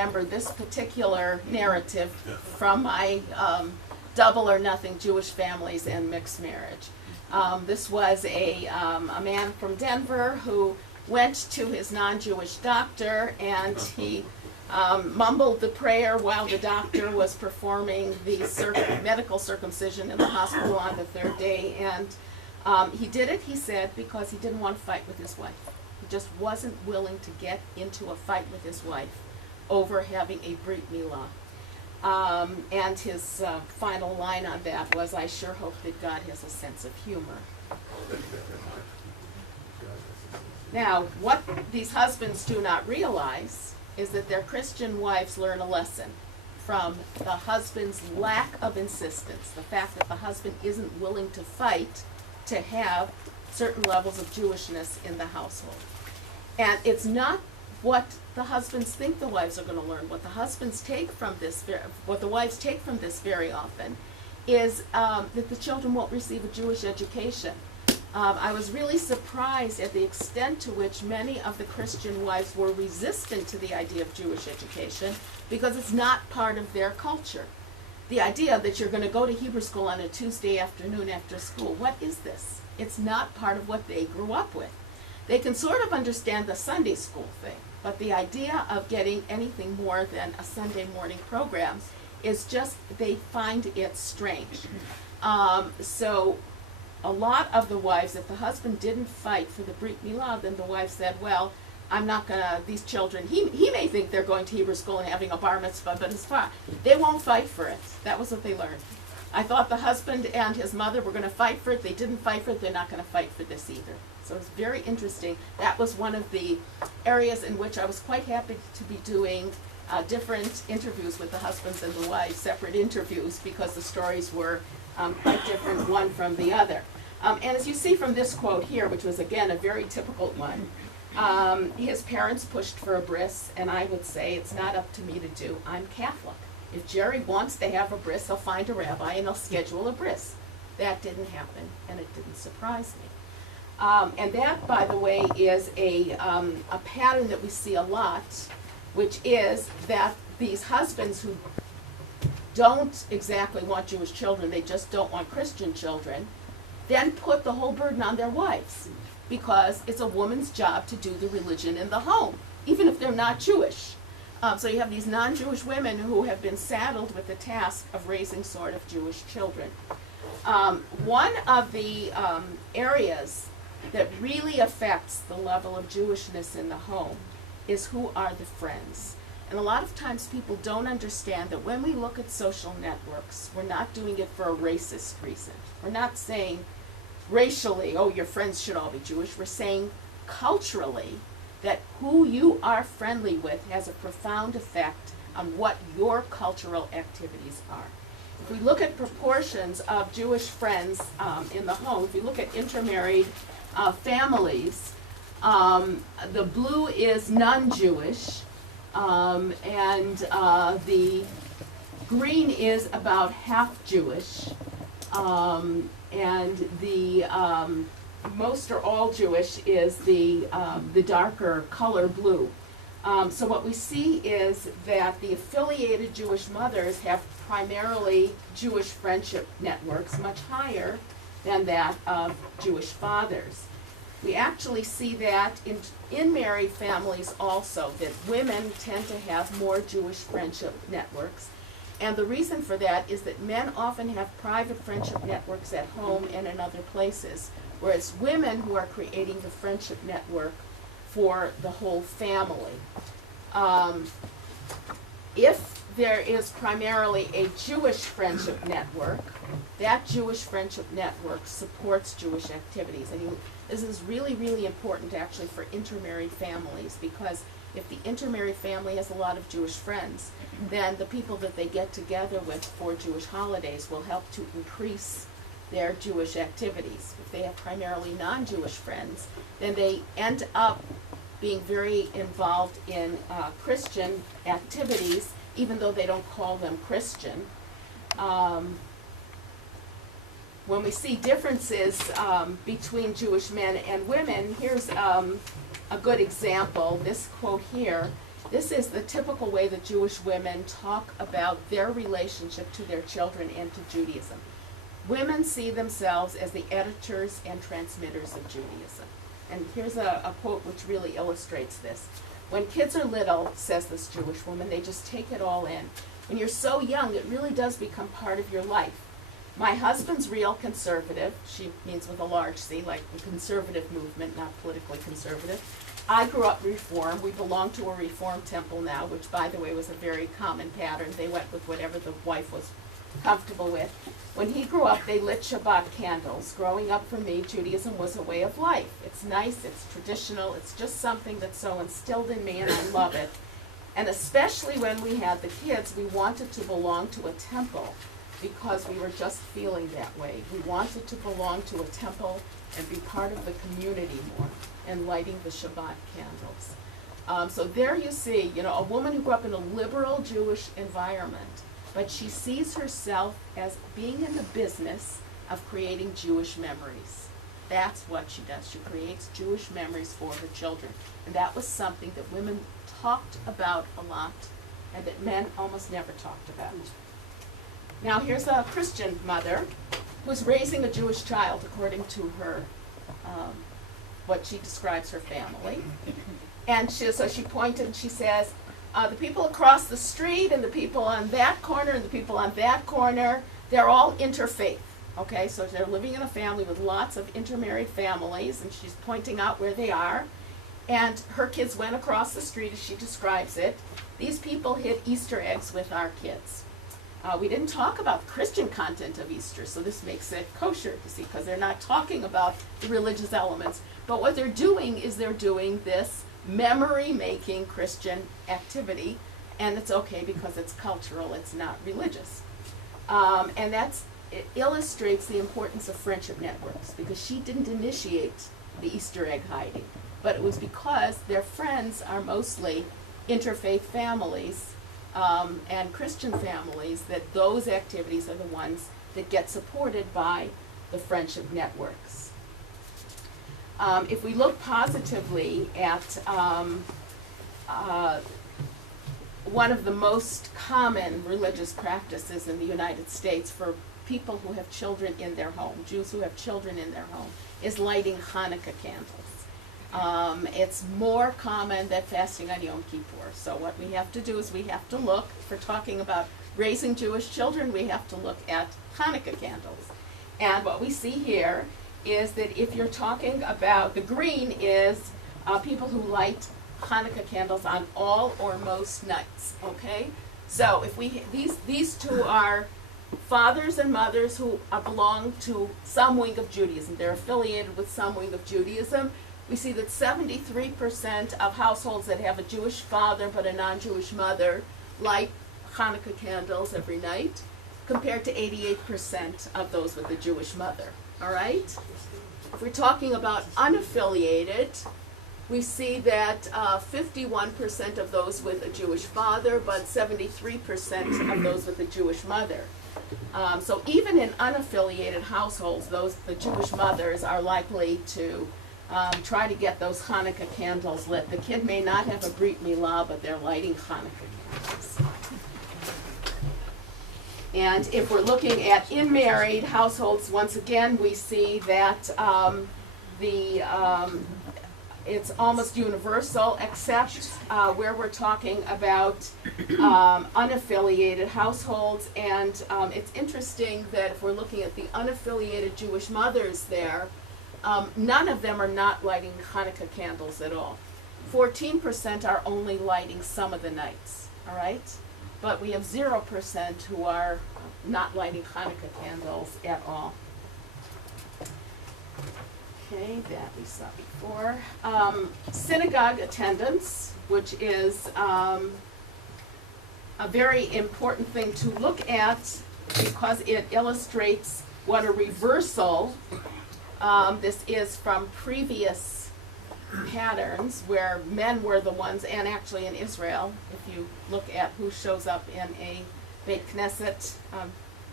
remember this particular narrative from my Double or Nothing Jewish Families and Mixed Marriage. This was a man from Denver who went to his non-Jewish doctor, and he mumbled the prayer while the doctor was performing the medical circumcision in the hospital on the third day. And he did it, he said, because he didn't want to fight with his wife. He just wasn't willing to get into a fight with his wife over having a Brit Milah. And his final line on that was, "I sure hope that God has a sense of humor." Now, what these husbands do not realize is that their Christian wives learn a lesson from the husband's lack of insistence, the fact that the husband isn't willing to fight to have certain levels of Jewishness in the household. And it's not what the husbands think the wives are going to learn. What the husbands take from this, what the wives take from this very often, is that the children won't receive a Jewish education. I was really surprised at the extent to which many of the Christian wives were resistant to the idea of Jewish education because it's not part of their culture. The idea that you're going to go to Hebrew school on a Tuesday afternoon after school, what is this? It's not part of what they grew up with. They can sort of understand the Sunday school thing, but the idea of getting anything more than a Sunday morning program is just, they find it strange. So a lot of the wives, if the husband didn't fight for the Brit Milah, then the wife said, well, I'm not going to, these children, he may think they're going to Hebrew school and having a bar mitzvah, but it's fine. They won't fight for it. That was what they learned. I thought the husband and his mother were going to fight for it. They didn't fight for it. They're not going to fight for this either. So it's very interesting. That was one of the areas in which I was quite happy to be doing different interviews with the husbands and the wives, separate interviews, because the stories were quite different one from the other. And as you see from this quote here, which was again a very typical one, his parents pushed for a bris, and I would say it's not up to me to do. I'm Catholic. If Jerry wants to have a bris, he'll find a rabbi and he'll schedule a bris. That didn't happen, and it didn't surprise me. And that, by the way, is a pattern that we see a lot, which is that these husbands who don't exactly want Jewish children, they just don't want Christian children, then put the whole burden on their wives, because it's a woman's job to do the religion in the home, even if they're not Jewish. So you have these non-Jewish women who have been saddled with the task of raising sort of Jewish children. One of the areas that really affects the level of Jewishness in the home is who are the friends. And a lot of times people don't understand that when we look at social networks, we're not doing it for a racist reason. We're not saying racially, oh, your friends should all be Jewish. We're saying culturally that who you are friendly with has a profound effect on what your cultural activities are. If we look at proportions of Jewish friends in the home, if we look at intermarried families, the blue is non-Jewish, and the green is about half Jewish, and the most or all Jewish is the darker color blue. So what we see is that the affiliated Jewish mothers have primarily Jewish friendship networks, much higher than that of Jewish fathers. We actually see that in married families also, that women tend to have more Jewish friendship networks. And the reason for that is that men often have private friendship networks at home and in other places, whereas women who are creating the friendship network for the whole family. If there is primarily a Jewish friendship network, that Jewish friendship network supports Jewish activities. And this is really, really important actually for intermarried families, because if the intermarried family has a lot of Jewish friends, then the people that they get together with for Jewish holidays will help to increase their Jewish activities. If they have primarily non-Jewish friends, then they end up being very involved in Christian activities, even though they don't call them Christian. When we see differences between Jewish men and women, here's a good example. This quote here This is the typical way that Jewish women talk about their relationship to their children and to Judaism. Women see themselves as the editors and transmitters of Judaism. And here's a quote which really illustrates this. When kids are little, says this Jewish woman, they just take it all in. When you're so young, it really does become part of your life. My husband's real conservative. She means with a large C, like the conservative movement, not politically conservative. I grew up Reform. We belong to a Reform temple now, which, by the way, was a very common pattern. They went with whatever the wife was comfortable with. When he grew up, they lit Shabbat candles. Growing up for me, Judaism was a way of life. It's nice, it's traditional, it's just something that's so instilled in me, and I love it. And especially when we had the kids, we wanted to belong to a temple because we were just feeling that way. We wanted to belong to a temple and be part of the community more, and lighting the Shabbat candles. So there you see, a woman who grew up in a liberal Jewish environment, but she sees herself as being in the business of creating Jewish memories. That's what she does. She creates Jewish memories for her children. And that was something that women talked about a lot and that men almost never talked about. Now here's a Christian mother who's raising a Jewish child according to her, what she describes her family. And so she pointed and she says, the people across the street and the people on that corner and the people on that corner, they're all interfaith. Okay, so they're living in a family with lots of intermarried families, and she's pointing out where they are. And her kids went across the street, as she describes it. These people hid Easter eggs with our kids. We didn't talk about the Christian content of Easter, so this makes it kosher, you see, because they're not talking about the religious elements. But what they're doing is they're doing this memory-making Christian activity, and it's okay because it's cultural, it's not religious. And it illustrates the importance of friendship networks, because she didn't initiate the Easter egg hiding, but it was because their friends are mostly interfaith families and Christian families, that those activities are the ones that get supported by the friendship networks. If we look positively at one of the most common religious practices in the United States for people who have children in their home, Jews who have children in their home, is lighting Hanukkah candles. It's more common than fasting on Yom Kippur. So what we have to do is we have to look, if we're talking about raising Jewish children, we have to look at Hanukkah candles. And what we see here is that if you're talking about, the green is people who light Hanukkah candles on all or most nights, okay? So if these two are fathers and mothers who belong to some wing of Judaism. They're affiliated with some wing of Judaism. We see that 73% of households that have a Jewish father but a non-Jewish mother light Hanukkah candles every night, compared to 88% of those with a Jewish mother. All right? If we're talking about unaffiliated, we see that 51% of those with a Jewish father, but 73% of those with a Jewish mother. So even in unaffiliated households, the Jewish mothers are likely to try to get those Hanukkah candles lit. The kid may not have a Brit Milah, but they're lighting Hanukkah candles. And if we're looking at in-married households, once again, we see that it's almost universal, except where we're talking about unaffiliated households. And it's interesting that if we're looking at the unaffiliated Jewish mothers there, none of them are not lighting Hanukkah candles at all. 14% are only lighting some of the nights, all right? But we have 0% who are not lighting Hanukkah candles at all. Okay, that we saw before. Synagogue attendance, which is a very important thing to look at because it illustrates what a reversal this is from previous patterns where men were the ones, and actually in Israel, if you look at who shows up in a Beit Knesset,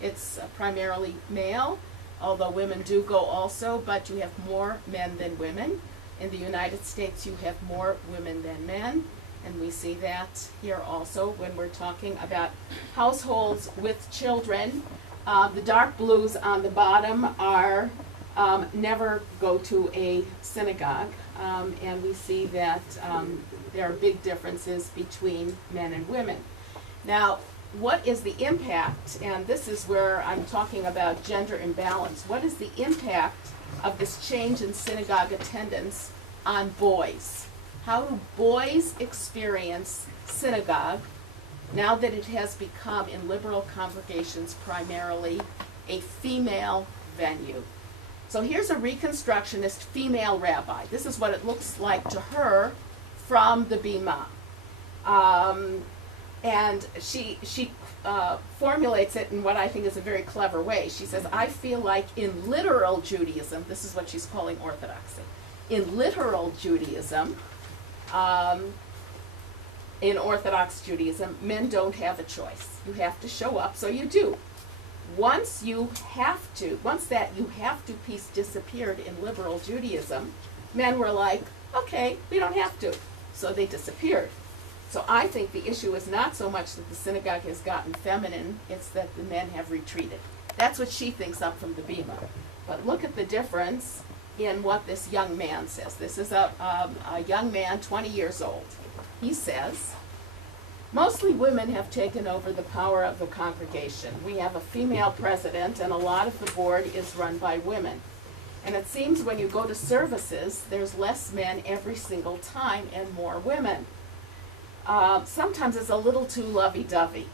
it's primarily male, although women do go also, but you have more men than women. In the United States, you have more women than men. And we see that here also when we're talking about households with children. The dark blues on the bottom are never go to a synagogue. And we see that there are big differences between men and women. Now, what is the impact, and this is where I'm talking about gender imbalance, what is the impact of this change in synagogue attendance on boys? How do boys experience synagogue now that it has become in liberal congregations primarily a female venue? So here's a Reconstructionist female rabbi. This is what it looks like to her from the Bima. And she formulates it in what I think is a very clever way. She says, I feel like in literal Judaism, this is what she's calling orthodoxy, in literal Judaism, in Orthodox Judaism, men don't have a choice. You have to show up, so you do. Once that you have to piece disappeared in liberal Judaism, men were like, okay, we don't have to. So they disappeared. So I think the issue is not so much that the synagogue has gotten feminine, it's that the men have retreated. That's what she thinks up from the Bima. But look at the difference in what this young man says. This is a young man, 20 years old. He says, mostly women have taken over the power of the congregation. We have a female president, and a lot of the board is run by women. And it seems when you go to services, there's less men every single time and more women. Sometimes it's a little too lovey-dovey,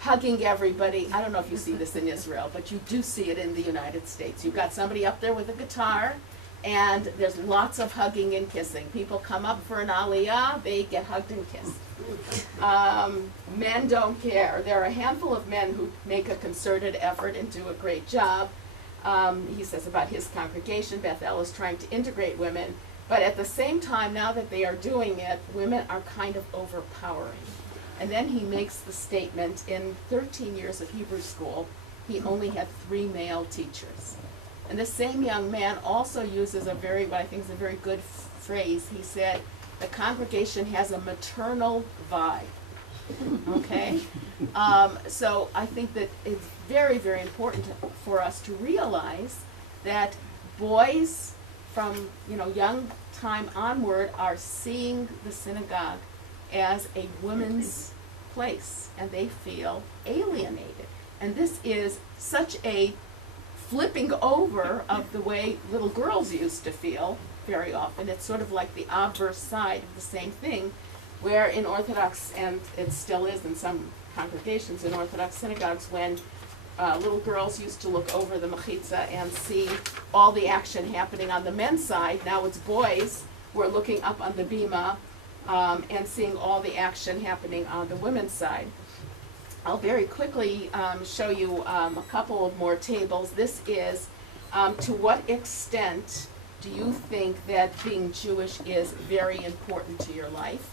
hugging everybody. I don't know if you see this in Israel, but you do see it in the United States. You've got somebody up there with a guitar, and there's lots of hugging and kissing. People come up for an aliyah, they get hugged and kissed. Men don't care. There are a handful of men who make a concerted effort and do a great job. He says about his congregation, Bethel is trying to integrate women, but at the same time, now that they are doing it, women are kind of overpowering. And then he makes the statement, in 13 years of Hebrew school, he only had 3 male teachers. And this same young man also uses what I think is a very good phrase. He said, the congregation has a maternal vibe. Okay? So I think that it's very, very important for us to realize that boys from young time onward are seeing the synagogue as a women's place, and they feel alienated. And this is such a flipping over of the way little girls used to feel very often. It's sort of like the obverse side of the same thing, where in Orthodox, and it still is in some congregations in Orthodox synagogues, when little girls used to look over the mechitza and see all the action happening on the men's side. Now it's boys who are looking up on the bima and seeing all the action happening on the women's side. I'll very quickly show you a couple of more tables. This is to what extent do you think that being Jewish is very important to your life?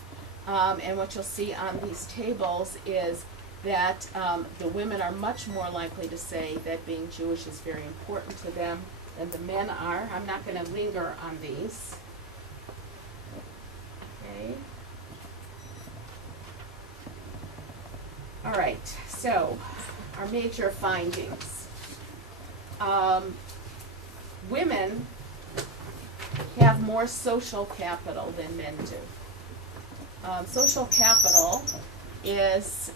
And what you'll see on these tables is that the women are much more likely to say that being Jewish is very important to them than the men are. I'm not going to linger on these. Okay. All right, so our major findings. Women have more social capital than men do. Social capital is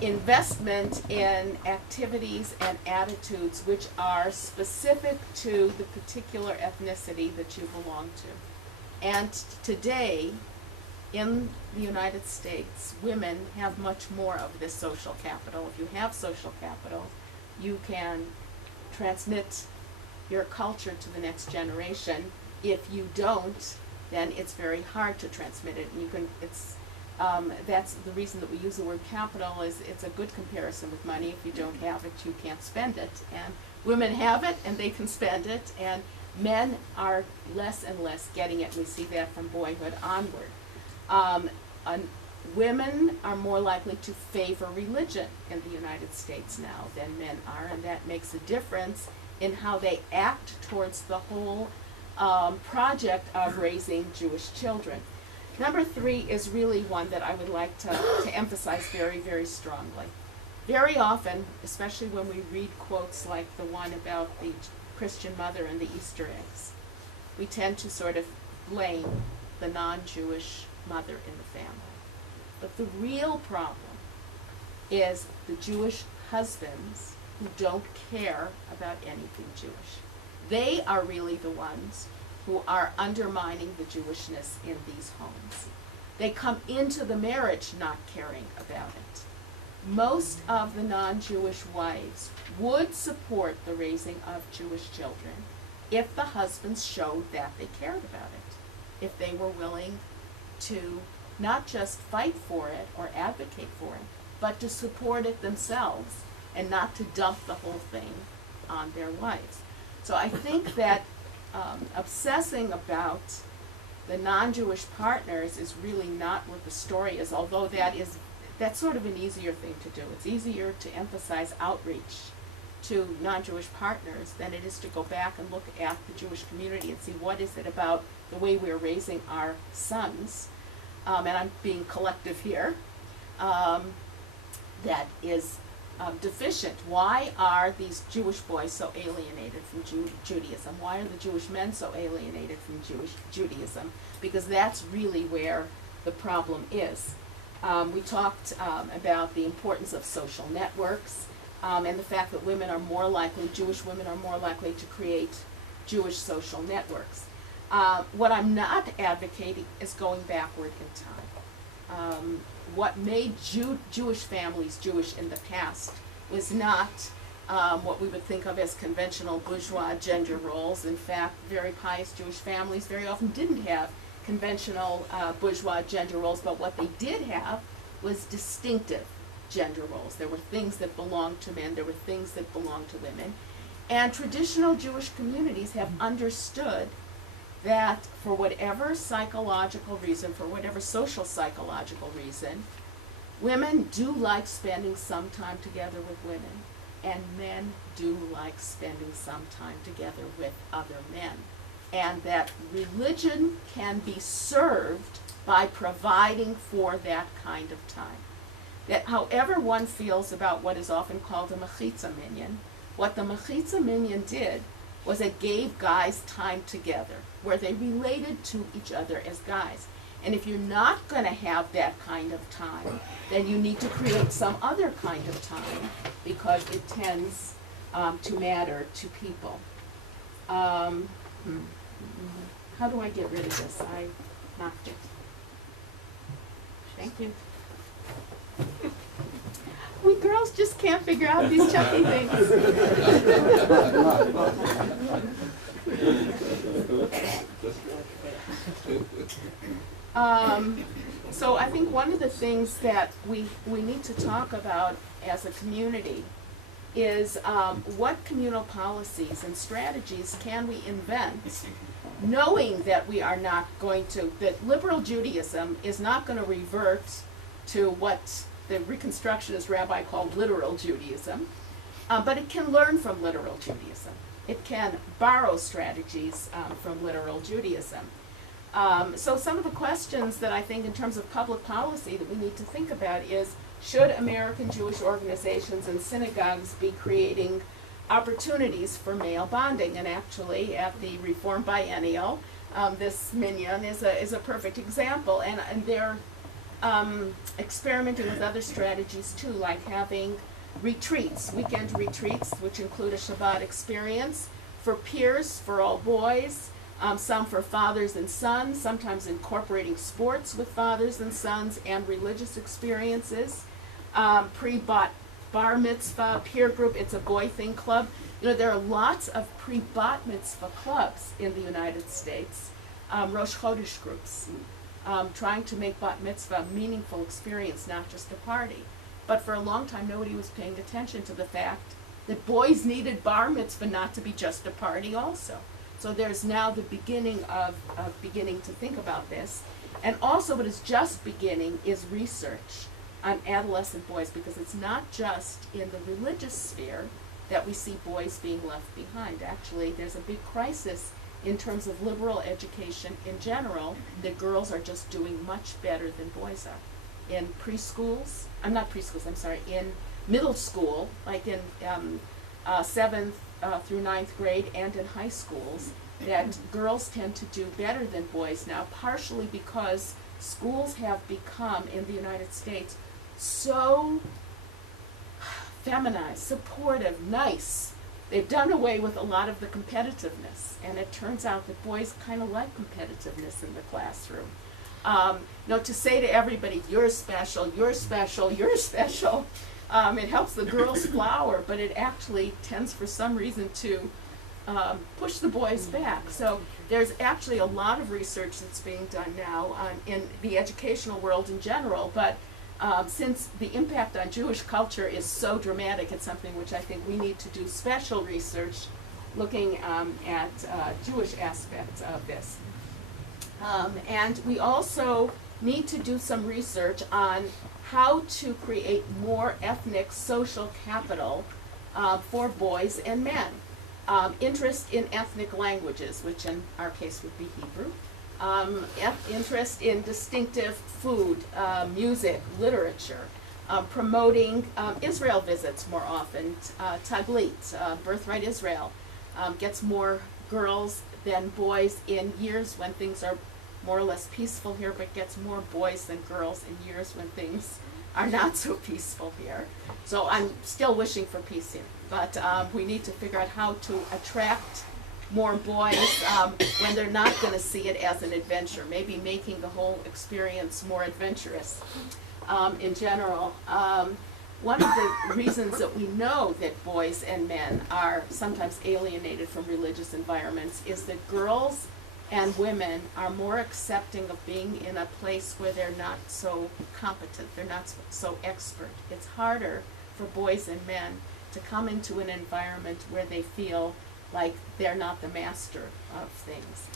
investment in activities and attitudes which are specific to the particular ethnicity that you belong to. And today, in the United States, women have much more of this social capital. If you have social capital, you can transmit your culture to the next generation. If you don't, then it's very hard to transmit it. And you can, that's the reason that we use the word capital, is it's a good comparison with money. If you don't have it, you can't spend it. And women have it, and they can spend it, and men are less and less getting it. We see that from boyhood onward. Women are more likely to favor religion in the United States now than men are, and that makes a difference in how they act towards the whole project of raising Jewish children. Number 3 is really one that I would like to emphasize very, very strongly. Very often, especially when we read quotes like the one about the Christian mother and the Easter eggs, we tend to sort of blame the non-Jewish mother in the family. But the real problem is the Jewish husbands who don't care about anything Jewish. They are really the ones who are undermining the Jewishness in these homes. They come into the marriage not caring about it. Most of the non-Jewish wives would support the raising of Jewish children if the husbands showed that they cared about it, if they were willing to not just fight for it or advocate for it, but to support it themselves and not to dump the whole thing on their wives. So I think that obsessing about the non-Jewish partners is really not what the story is, although that's sort of an easier thing to do. It's easier to emphasize outreach to non-Jewish partners than it is to go back and look at the Jewish community and see what is it about the way we're raising our sons, and I'm being collective here, that is deficient. Why are these Jewish boys so alienated from Judaism? Why are the Jewish men so alienated from Judaism? Because that's really where the problem is. We talked about the importance of social networks and the fact that Jewish women are more likely to create Jewish social networks. What I'm not advocating is going backward in time. What made Jewish families Jewish in the past was not what we would think of as conventional bourgeois gender roles. In fact, very pious Jewish families very often didn't have conventional bourgeois gender roles, but what they did have was distinctive gender roles. There were things that belonged to men, there were things that belonged to women. And traditional Jewish communities have understood that for whatever psychological reason, for whatever social psychological reason, women do like spending some time together with women, and men do like spending some time together with other men. And that religion can be served by providing for that kind of time. That however one feels about what is often called a mechitza minyan, what the mechitza minyan did was it gave guys time together, where they related to each other as guys. And if you're not going to have that kind of time, then you need to create some other kind of time, because it tends to matter to people. How do I get rid of this? I knocked it. Thank you. We girls just can't figure out these chucky things. So I think one of the things that we need to talk about as a community is what communal policies and strategies can we invent, knowing that we are not going to, that liberal Judaism is not going to revert to what the Reconstructionist rabbi called literal Judaism, but it can learn from literal Judaism. It can borrow strategies from literal Judaism. So some of the questions that I think in terms of public policy that we need to think about is, should American Jewish organizations and synagogues be creating opportunities for male bonding? And actually at the Reform Biennial, this minyan is a perfect example, and they're experimenting with other strategies too, like having retreats, weekend retreats, which include a Shabbat experience for peers, for all boys, some for fathers and sons, sometimes incorporating sports with fathers and sons, and religious experiences, pre-bar mitzvah, peer group, it's a boy thing club. You know, there are lots of pre-bat mitzvah clubs in the United States, Rosh Chodesh groups, trying to make bat mitzvah a meaningful experience, not just a party. But for a long time, nobody was paying attention to the fact that boys needed bar mitzvah not to be just a party also. So there's now the beginning of beginning to think about this. And also what is just beginning is research on adolescent boys, because it's not just in the religious sphere that we see boys being left behind. Actually, there's a big crisis in terms of liberal education in general, that girls are just doing much better than boys are. In preschools, not preschools, I'm sorry, in middle school, like in 7th through 9th grade and in high schools, that girls tend to do better than boys now, partially because schools have become, in the United States, so feminized, supportive, nice. They've done away with a lot of the competitiveness, and it turns out that boys kind of like competitiveness in the classroom. To say to everybody, you're special, you're special, you're special, it helps the girls flower, but it actually tends for some reason to push the boys back. So there's actually a lot of research that's being done now in the educational world in general, but since the impact on Jewish culture is so dramatic, it's something which I think we need to do special research looking at Jewish aspects of this. And we also need to do some research on how to create more ethnic social capital for boys and men. Interest in ethnic languages, which in our case would be Hebrew. Interest in distinctive food, music, literature, promoting Israel visits more often. Taglit, Birthright Israel, gets more girls than boys in years when things are more or less peaceful here, but gets more boys than girls in years when things are not so peaceful here. So I'm still wishing for peace here, but we need to figure out how to attract more boys when they're not going to see it as an adventure, maybe making the whole experience more adventurous in general. One of the reasons that we know that boys and men are sometimes alienated from religious environments is that girls and women are more accepting of being in a place where they're not so competent, they're not so expert. It's harder for boys and men to come into an environment where they feel like they're not the master of things.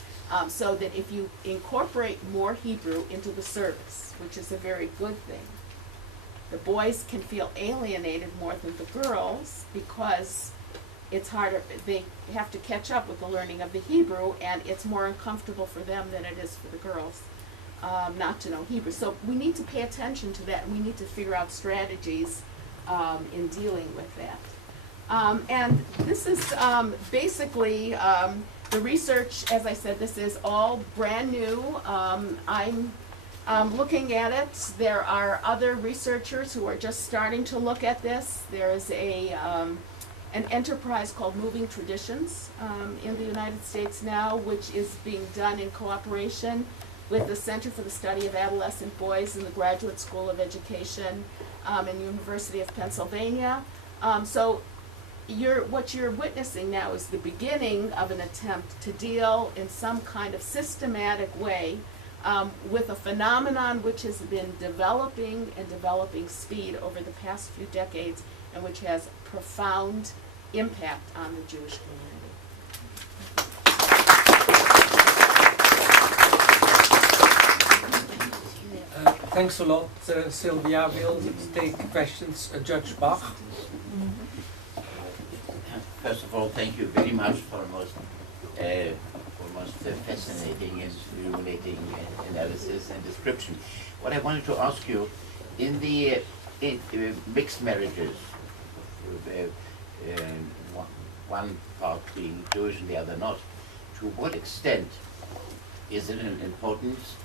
So that if you incorporate more Hebrew into the service, which is a very good thing, the boys can feel alienated more than the girls because it's harder. They have to catch up with the learning of the Hebrew, and it's more uncomfortable for them than it is for the girls not to know Hebrew. So we need to pay attention to that, and we need to figure out strategies in dealing with that. And this is basically the research. As I said, this is all brand new. I'm looking at it. There are other researchers who are just starting to look at this. There is an enterprise called Moving Traditions in the United States now, which is being done in cooperation with the Center for the Study of Adolescent Boys in the Graduate School of Education in the University of Pennsylvania. So what you're witnessing now is the beginning of an attempt to deal in some kind of systematic way with a phenomenon which has been developing and developing speed over the past few decades, and which has profound impact on the Jewish community. Thanks a lot, Sylvia. We'll take questions. Judge Bach. First of all, thank you very much for most fascinating and illuminating analysis and description. What I wanted to ask you, in the mixed marriages, one part being Jewish and the other not, to what extent is it an importance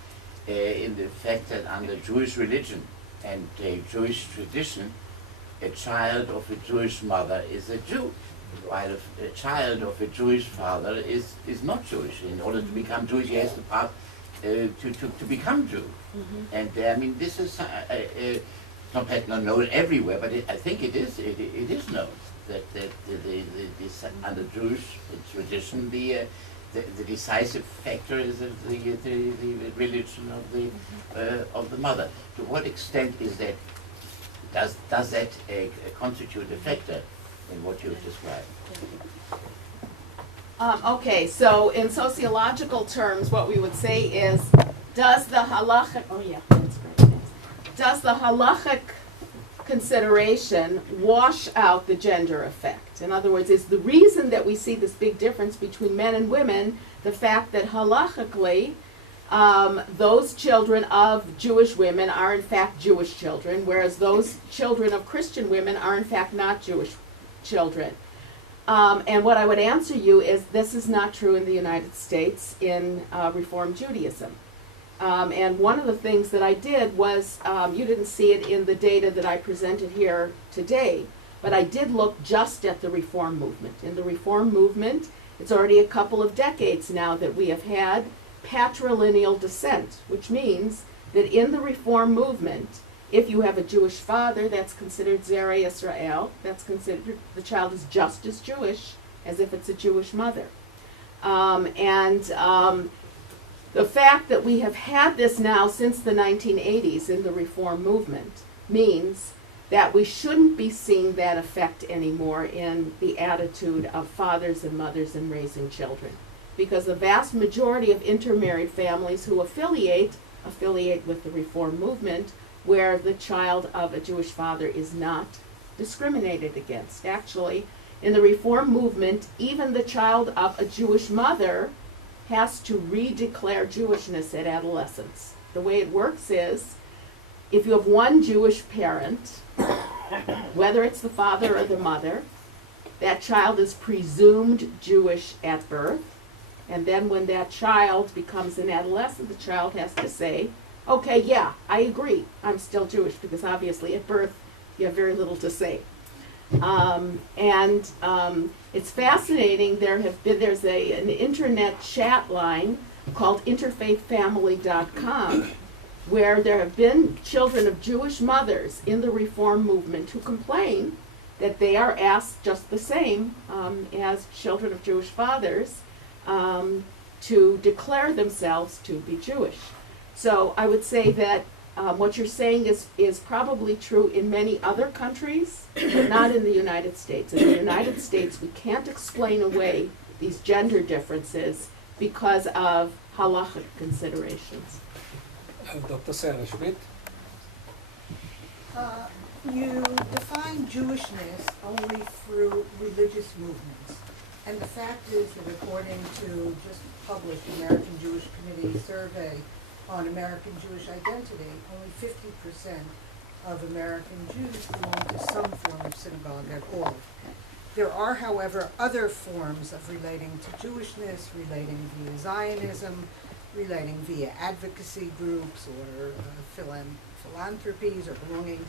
in the fact that under Jewish religion and Jewish tradition, a child of a Jewish mother is a Jew, while a child of a Jewish father is not Jewish. In order to become Jewish, he has to pass to become Jew. Mm-hmm. And I mean, this is not known everywhere, but I think it is known that this under Jewish tradition, the decisive factor is the religion of the mother. To what extent is that? Does that constitute a factor in what you've described? Okay, so in sociological terms, what we would say is, does the halachic consideration wash out the gender effect? In other words, is the reason that we see this big difference between men and women the fact that halachically those children of Jewish women are in fact Jewish children, whereas those children of Christian women are in fact not Jewish children? And what I would answer you is this is not true in the United States in Reform Judaism. And one of the things that I did was, you didn't see it in the data that I presented here today, but I did look just at the Reform movement. In the Reform movement, it's already a couple of decades now that we have had patrilineal descent, which means that in the Reform movement, if you have a Jewish father, that's considered Zerah Yisrael, that's considered, the child is just as Jewish as if it's a Jewish mother. The fact that we have had this now since the 1980s in the Reform movement means that we shouldn't be seeing that effect anymore in the attitude of fathers and mothers in raising children. Because the vast majority of intermarried families who affiliate with the Reform movement, where the child of a Jewish father is not discriminated against. Actually, in the Reform movement, even the child of a Jewish mother has to redeclare Jewishness at adolescence. The way it works is, if you have one Jewish parent, whether it's the father or the mother, that child is presumed Jewish at birth, and then when that child becomes an adolescent, the child has to say, okay, yeah, I agree, I'm still Jewish, because obviously at birth you have very little to say. It's fascinating. There's an internet chat line called interfaithfamily.com, where there have been children of Jewish mothers in the Reform movement who complain that they are asked just the same as children of Jewish fathers to declare themselves to be Jewish. So I would say that what you're saying is probably true in many other countries, but not in the United States. In the United States, we can't explain away these gender differences because of halachic considerations. Dr. Sarah Schmidt. You define Jewishness only through religious movements. And the fact is that according to just published American Jewish Committee survey on American Jewish identity, only 50% of American Jews belong to some form of synagogue at all. There are, however, other forms of relating to Jewishness, relating via Zionism, relating via advocacy groups or philanthropies or belonging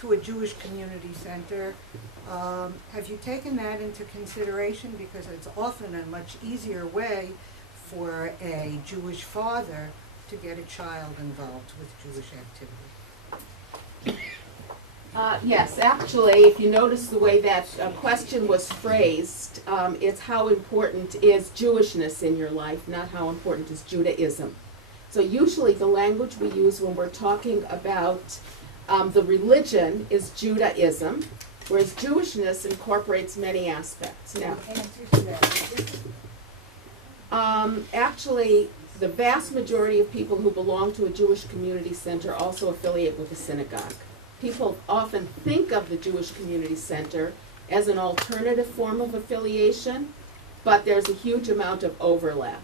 to a Jewish community center. Have you taken that into consideration? Because it's often a much easier way for a Jewish father to get a child involved with Jewish activity. Yes, actually, if you notice the way that question was phrased, it's how important is Jewishness in your life, not how important is Judaism. So usually the language we use when we're talking about the religion is Judaism, whereas Jewishness incorporates many aspects. Now, actually, the vast majority of people who belong to a Jewish community center also affiliate with a synagogue. People often think of the Jewish Community Center as an alternative form of affiliation, but there's a huge amount of overlap.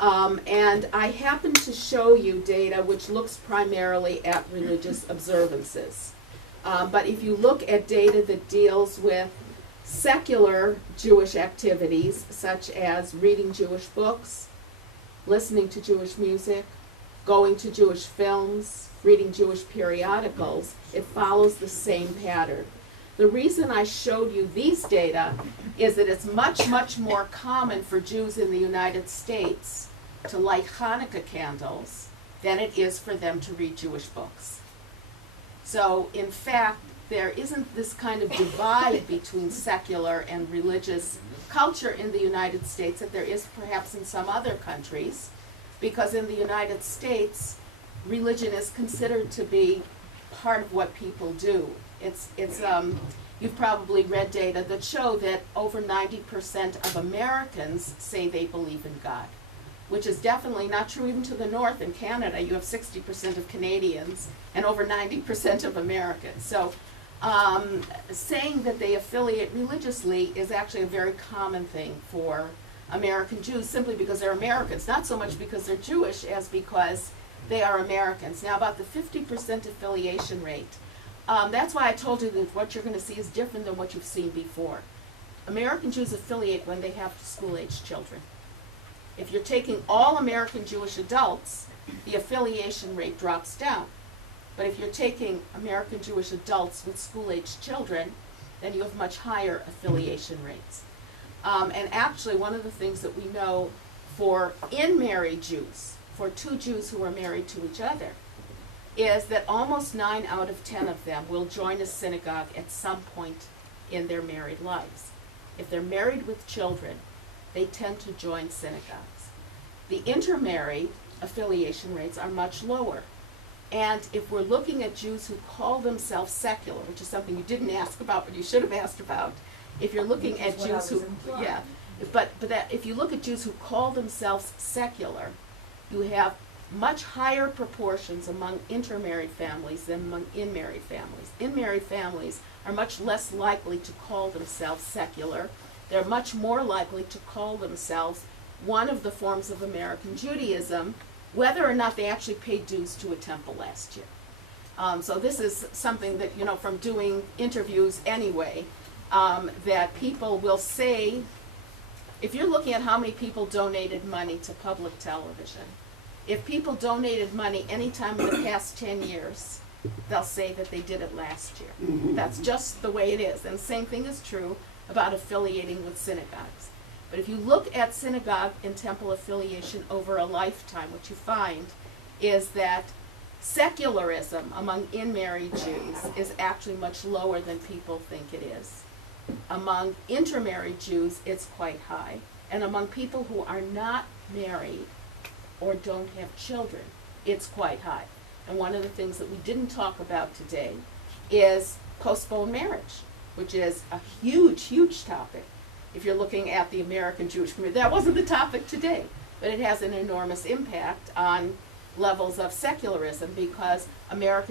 And I happen to show you data which looks primarily at religious observances. But if you look at data that deals with secular Jewish activities, such as reading Jewish books, listening to Jewish music, going to Jewish films, reading Jewish periodicals, it follows the same pattern. The reason I showed you these data is that it's much, much more common for Jews in the United States to light Chanukah candles than it is for them to read Jewish books. So, in fact, there isn't this kind of divide between secular and religious culture in the United States that there is perhaps in some other countries, because in the United States, religion is considered to be part of what people do. You've probably read data that show that over 90% of Americans say they believe in God, which is definitely not true even to the north. In Canada, you have 60% of Canadians and over 90% of Americans. So saying that they affiliate religiously is actually a very common thing for American Jews, simply because they're Americans, not so much because they're Jewish as because they are Americans. Now, about the 50% affiliation rate, that's why I told you that what you're going to see is different than what you've seen before. American Jews affiliate when they have school-age children. If you're taking all American Jewish adults, the affiliation rate drops down. But if you're taking American Jewish adults with school-age children, then you have much higher affiliation rates. And actually, one of the things that we know for in-married Jews, for two Jews who are married to each other, is that almost 9 out of 10 of them will join a synagogue at some point in their married lives. If they're married with children, they tend to join synagogues. The intermarried affiliation rates are much lower. And if we're looking at Jews who call themselves secular, which is something you didn't ask about, but you should have asked about, if you're looking at Jews who, if you look at Jews who call themselves secular, you have much higher proportions among intermarried families than among in-married families. In-married families are much less likely to call themselves secular. They're much more likely to call themselves one of the forms of American Judaism, whether or not they actually paid dues to a temple last year. So this is something that, you know, from doing interviews anyway, that people will say, if you're looking at how many people donated money to public television, if people donated money any time in the past 10 years, they'll say that they did it last year. That's just the way it is. And the same thing is true about affiliating with synagogues. But if you look at synagogue and temple affiliation over a lifetime, what you find is that secularism among in-married Jews is actually much lower than people think it is. Among intermarried Jews, it's quite high. And among people who are not married or don't have children, it's quite high. And one of the things that we didn't talk about today is postponed marriage, which is a huge, huge topic. If you're looking at the American Jewish community, that wasn't the topic today, but it has an enormous impact on levels of secularism because American